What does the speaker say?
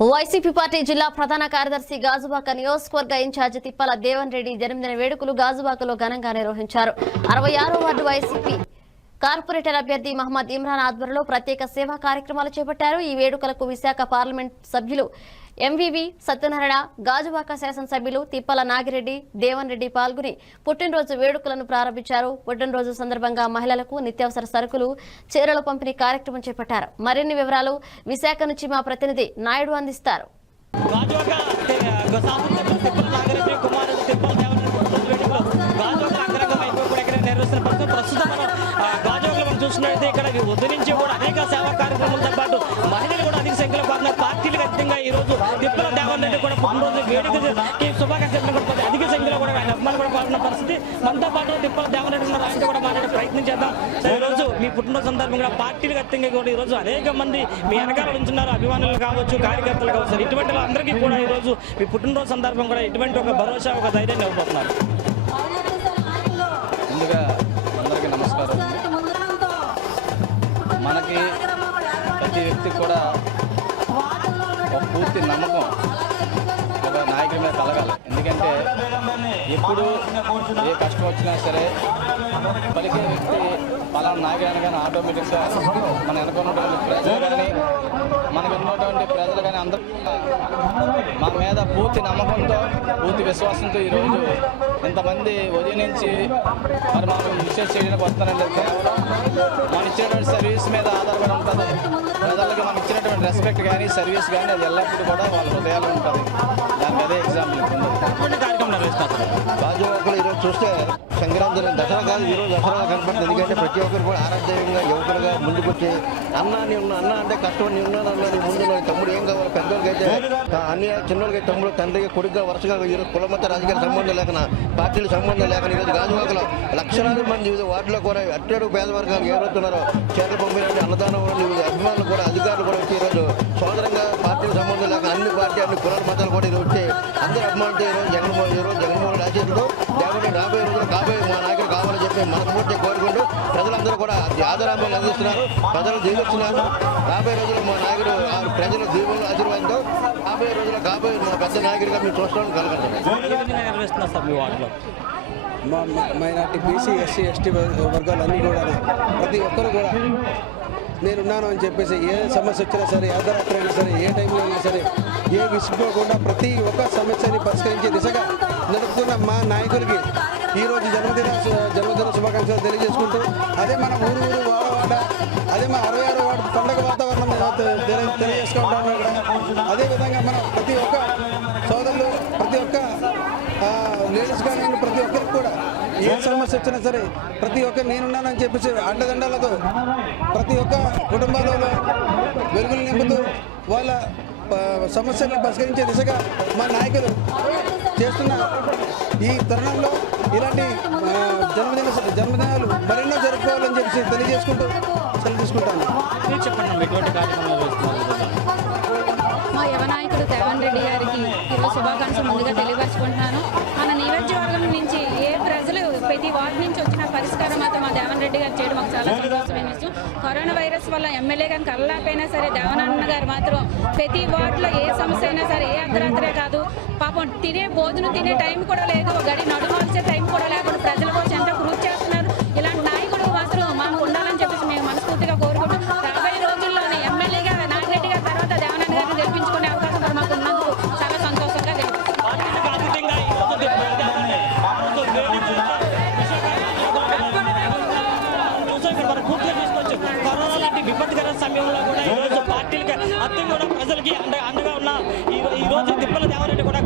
YCP party జిల్లా ప్రధాన కార్యదర్శి గాజువాక నియోజకవర్గ ఇన్ఛార్జి తిప్పల దేవన్ రెడ్డి జన్మదిన వేడుకలు గాజువాకలో ఘనంగా నిర్వహించారు. 66వ వార్డు వైసీపీ కార్పొరేటర్ అభ్యర్థి మహమ్మద్ ఇమ్రాన్ ఆధ్వర్యంలో ప్రత్యేక సేవా కార్యక్రమాలు చేపట్టారు. ఈ వేడుకలకు విశాఖ పార్లమెంట్ సభ్యులు ఎంవివి సత్యనారాయణ, గాజువాక శాసనసభ్యులు తిప్పల నాగిరెడ్డి, దేవన్ రెడ్డి పాల్గొని పుట్టినరోజు వేడుకలను ప్రారంభించారు. పుట్టినరోజు సందర్భంగా మహిళలకు నిత్యావసర సరుకులు, చీరల పంపిణీ కార్యక్రమం చేపట్టారు. మరిన్ని వివరాలు విశాఖ నుంచి మా ప్రతినిధి నాయుడు అందిస్తారు. చూసినట్లయితే ఇక్కడ ఉదయం నుంచి కూడా అనేక సేవా కార్యక్రమాలతో పాటు మహిళలు కూడా అధిక సంఖ్యలో పాల్గొన్నారు. పార్టీలకు అతీతంగా ఈ రోజు తిప్పల దేవన్ రెడ్డి కూడా పుట్టినరోజు వేడుకకి శుభాకాంక్షలు కూడా అధిక సంఖ్యలో కూడా ఆయన అభిమానులు కూడా పాల్గొన్న పరిస్థితి. మనతో పాటు తిప్పల దేవన్ రెడ్డి ఉన్నారు, ఆయనతో కూడా మాట్లాడే ప్రయత్నం చేద్దాం. ఈ రోజు మీ పుట్టినరోజు సందర్భంగా పార్టీలకు అతీతంగా కూడా ఈ రోజు అనేక మంది మీ వెనకాల ఉంటున్నారు, అభిమానులు కావచ్చు, కార్యకర్తలు కావచ్చు. ఇటువంటి అందరికీ కూడా ఈ రోజు మీ పుట్టినరోజు సందర్భం కూడా ఇటువంటి ఒక భరోసా, ఒక ధైర్యాన్ని ఇవ్వబోతున్నారు. ముందుగా అందరికీ నమస్కారం. మనకి ప్రతి వ్యక్తికి కూడా ఒక పూర్తి నమ్మకం ఒక నాయకుడి మీద కలగాలి. ఎందుకంటే ఎప్పుడు ఏ కష్టం వచ్చినా సరే పలికే వ్యక్తి పలానా నాయకుడు అనగానే ఆటోమేటిక్గా మన వెనక ఉన్నటువంటి ప్రజలు కానీ మనకు ఉన్నటువంటి ప్రజలు కానీ అందరూ మన మీద పూర్తి నమ్మకంతో, పూర్తి విశ్వాసంతో ఈరోజు ఇంతమంది ఉదయం నుంచి మరి మనం విషయం చేయడానికి వస్తానంటే కేవలం మనం ఇచ్చినటువంటి సర్వీస్ మీద ఆధారపడి ఉంటుంది. ప్రజలకి మనం ఇచ్చినటువంటి రెస్పెక్ట్ కానీ సర్వీస్ కానీ అది ఎల్లప్పుడూ కూడా వాళ్ళ హృదయాలు ఉంటుంది. దానికి అదే ఎగ్జాంపుల్ గాజువాకలు ఈరోజు చూస్తే సంక్రాంతి దసరా కాదు, ఈరోజు దసరా కనపడుతుంది. ఎందుకంటే ప్రతి ఒక్కరు కూడా ఆరాధ్యంగా యువకులుగా ముందుకొచ్చి అన్న అంటే కష్టం నీ ఉన్నాను అన్న నీ ముందు తమ్ముడు ఏం కావాలి, పెద్దోళ్ళకైతే అన్ని చిన్నోళ్ళకైతే తమ్ముడు, తండ్రికి కొడుకుగా వరుసగా ఈరోజు కులమత రాజకీయ సంబంధం లేకనా, పార్టీల సంబంధం లేకనా ఈరోజు గాజువాకలో లక్షలాది మంది వివిధ వార్డులో కూడా అట్టేడు పేద వర్గాలు ఎవరవుతున్నారో చీరలు పంపిణీ, అన్నదానం, వివిధ అభిమానులు కూడా అధికారులు కూడా వచ్చి ఈరోజు సోదరంగా పార్టీల సంబంధం లేక అన్ని పార్టీ అన్ని కులాల మతాలు కూడా ఈరోజు వచ్చి అందరూ అభిమానులతో ఈరోజు జగన్మోహన్ ఆశీస్సులు దేవని రాబోయే రోజులు మా నాయకులు కావాలని చెప్పి మనస్ఫూర్తిగా కోరుకుంటూ ప్రజలందరూ కూడా ఆదరాంబాలు అందిస్తున్నారు, ప్రజలు జీవిస్తున్నారు. రాబోయే రోజుల్లో మా నాయకుడు ప్రజల దీవుల ఆశీర్వాదంతో రాబోయే రోజుల్లో కాబోయే మా పెద్ద నాయకుడిగా మీరు చూసుకోవడం కలగలుగుతారు. మా మైనార్టీ బీసీ ఎస్సీ ఎస్టీ వర్గాలన్నీ కూడా ప్రతి ఒక్కరు కూడా నేనున్నాను అని చెప్పేసి ఏ సమస్య వచ్చినా సరే, అర్ధరాత్రి అయినా సరే, ఏ టైంలో అయినా సరే, ఏ విసిపోకుండా ప్రతి ఒక్క సమస్యని పరిష్కరించే దిశగా నడుపుతున్న మా నాయకులకి ఈరోజు జన్మదిన శుభాకాంక్షలు తెలియజేసుకుంటూ, అదే మన ఊరు వాడ అదే మా 66వ వార్డు పండుగ వాతావరణం తెలియజేసుకుంటాము. అదేవిధంగా మనం ప్రతి ఒక్క సోదరులు, ప్రతి ఒక్క లేడీస్ కానీ ప్రతి ఒక్కరికి కూడా ఏ సమస్య వచ్చినా సరే ప్రతి ఒక్కరు నేనున్నానని చెప్పేసి అండదండలతో ప్రతి ఒక్క కుటుంబాలలో వెలుగులు నింపుతూ వాళ్ళ సమస్యలను పరిష్కరించే దిశగా మా నాయకులు చేస్తున్న ఈ తరుణంలో ఇలాంటి జన్మదినాలు మరెన్నో జరుపుకోవాలని చెప్పి తెలియజేసుకుంటూ సెలవు తీసుకుంటాను. మా యువ నాయకుడు దేవన్ రెడ్డి గారికి ఈరోజు శుభాకాంక్షలు ముందుగా తెలియపరుచుకుంటున్నాను. మన నియోజకవర్గం నుంచి ఏ ప్రజలు ప్రతి వార్డు నుంచి వచ్చిన పరిష్కారం మాత్రం మా దేవన్ రెడ్డి గారు చేయడం మాకు చాలా సంతోషమైన విషయం. కరోనా వైరస్ వల్ల ఎమ్మెల్యే గారిని కలలేకపోయినా సరే దేవన్ అన్న గారు మాత్రం ప్రతి వార్డులో ఏ సమస్య అయినా సరే, ఏ అర్ధరాత్రే కాదు, పాపం భోజనం తినే టైం కూడా లేదు, గడి నడువాల్సే టైం కూడా లేకుండా ప్రజల కోసం ఎంతో కృషి చేస్తున్నారు. ఇలాంటి నాయకుడు మాత్రం మాకు ఉండాలని చెప్పేసి మేము మనస్ఫూర్తిగా కోరుకుంటూ రాబోయే రోజుల్లోనే ఎమ్మెల్యేగా నాగిరెడ్డి గారి తర్వాత దేవన్ అన్న గారిని గెలిపించుకునే అవకాశం కూడా మాకు ఉన్నందుకు చాలా సంతోషంగా విపత్కర సమయంలో కూడా ఈరోజు పార్టీలకి అత్యంత కూడా ప్రజలకి అండగా ఉన్న ఈ రోజు తిప్పల దేవన్ రెడ్డి కూడా